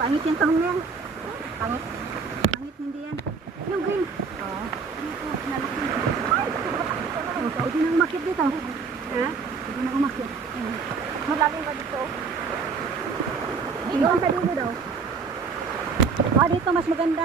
Pangit yung tahong yan. Pangit. Pangit hindi yan. Yung green. Oo. Dito, nalaki. Pwede nang umakyat dito. Ha? Pwede nang umakyat. Malalim ba dito? Dito sa dulo daw. Dito mas maganda.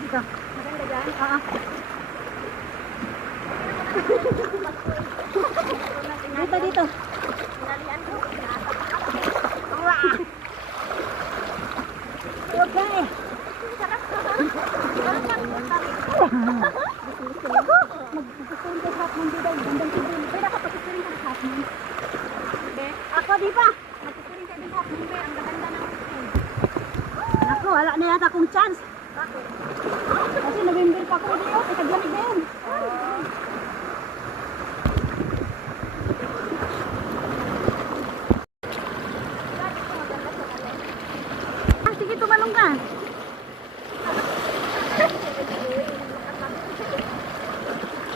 Dito. Maganda dyan? Oo. Dito, dito. Pinalian ko. Okay. Magpupusin ka sa hapon dito. Gandang tibin. Pwede ka papusin ka sa hapon. Ako di ba? Magpupusin ka din sa hapon. Ang ganda ng pupusin. Ako, wala na yata akong chance. Bakit? Kasi November pa ako dito. Ikaglamig na yun. Sige, tumalong ka.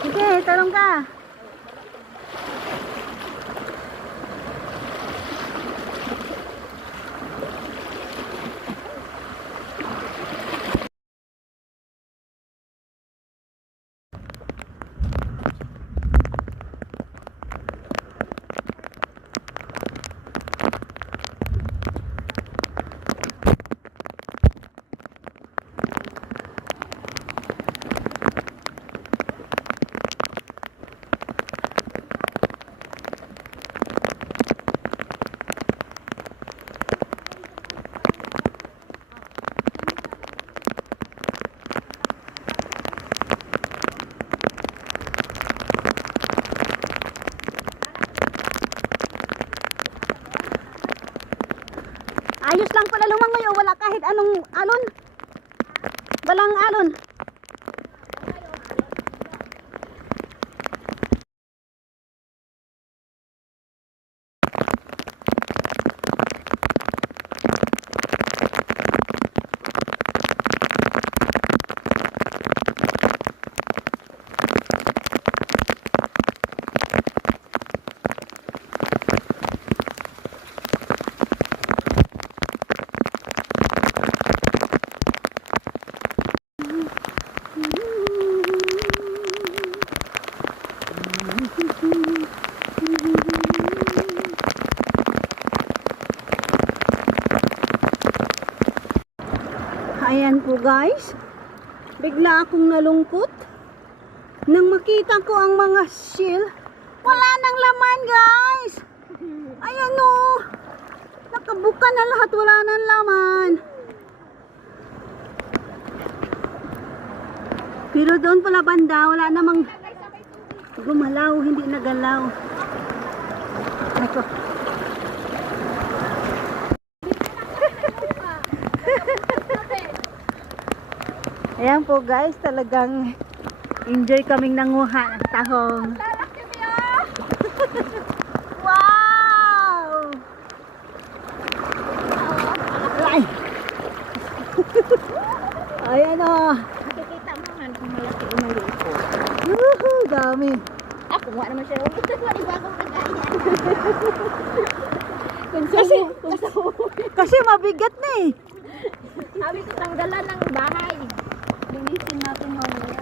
Sige, talong ka. Ayos lang pala lumangoy o wala kahit anong alon. Walang alon. Ayan po guys, bigla akong nalungkot nang makita ko ang mga shell. Wala nang laman guys. Ayan o, nakabuka na lahat, wala nang laman. Pero doon pala banda, wala namang gumalaw, hindi nagalaw. Ito. Ayan po guys, talagang enjoy kaming nanguha ng tahong. Wow! Ay! Ayan o. Nakikita mo nga kung malaki o maliit po. Woohoo! Dami. Ako nga naman siya. Ito ko rin bagong kagaya. Kasi mabigat na eh. Sabi ko tanggalan ng bahay. Linisin natin mamaya.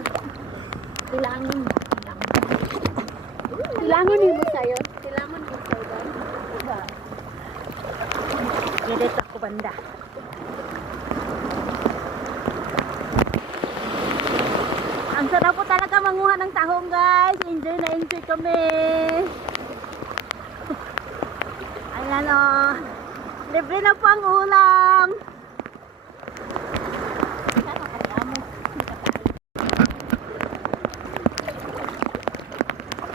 Tilangin mo. Tilangin mo sa'yo. Tilangin mo sa'yo. Diba? Edit ako banda. Ang sarap po talaga manguha ng tahong guys. Enjoy na enjoy kami. Ayan o. Libre na po ang ulam.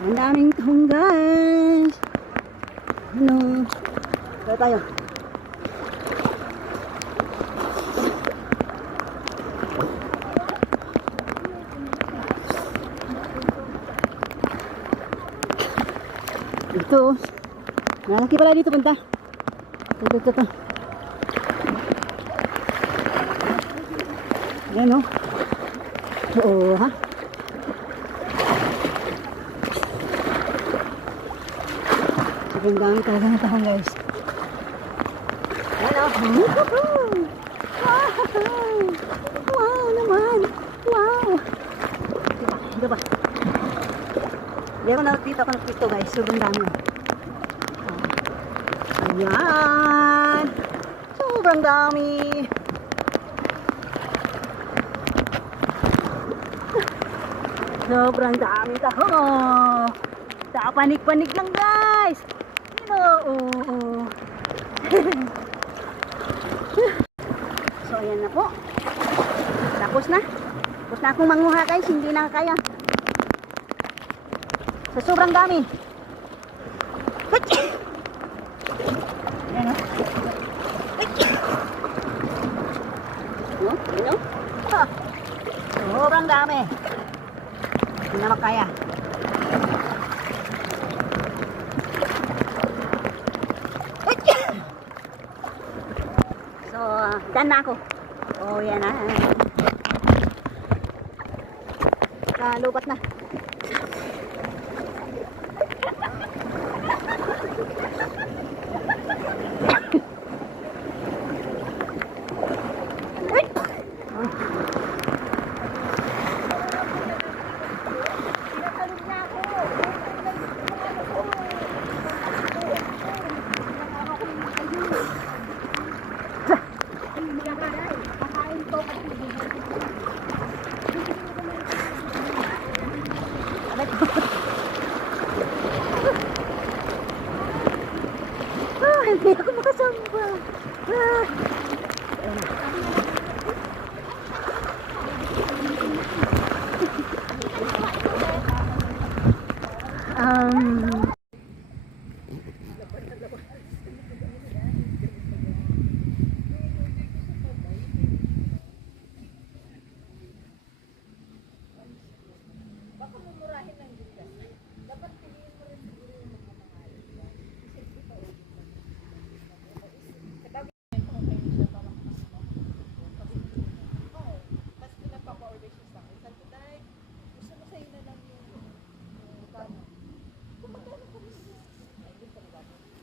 Ang daming tahong guys. Ano? Kaya tayo. Ito. Malaki pala dito punta. Ito. Ayan o. Oo ha. Sobrang dami talaga ng tahong guys. Ayan o. Wow! Wow naman! Wow! Diba? Hindi ako dito ako nakito guys. Sobrang dami. Ayan! Sobrang dami! Sobrang dami tahong! Panik-panik lang guys! Oo. So ayan na po. Tapos na akong manguha guys. Hindi na kaya. Sa sobrang dami. Ayan o. Ayan o. Sobrang dami. Hindi na makaya. So, dyan na ako. Oh, yan na. Kalupat na. Hindi ako makasamba.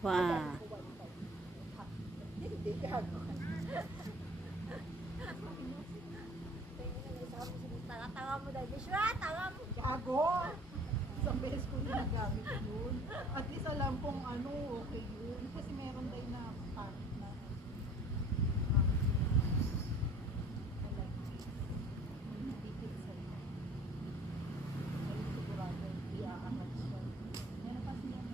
Wow. Tanga mo daw, Joshua, tanga mo. Gago! Isang beses ko na nagamit yun. At least alam kong ano, okay yun. Kasi meron tayo na pack na dikit sa'yo. Ayun sigurado, i-aangat siya. Meron kasi yan.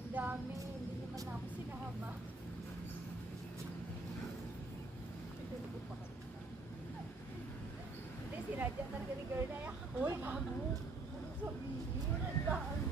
Ang dami, hindi naman ako sinahama. Hindi, si Radya talaga ni girl na yan. Uy, bago. Ano sabihin? Ang daan